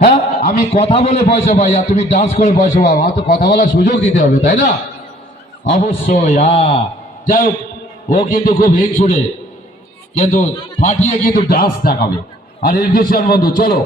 হ্যাঁ, আমি কথা বলে পয়সা পাই আর তুমি ডান্স করে পয়সা পাও, আমার তো কথা বলার সুযোগ দিতে হবে, তাই না? অবশ্যই। হ্যাঁ, যাই হোক, ও কিন্তু খুব হিংসুরে, কিন্তু ফাটিয়ে কিন্তু ডান্স দেখাবে। আর ইলেকট্রিশিয়ান বন্ধু, চলো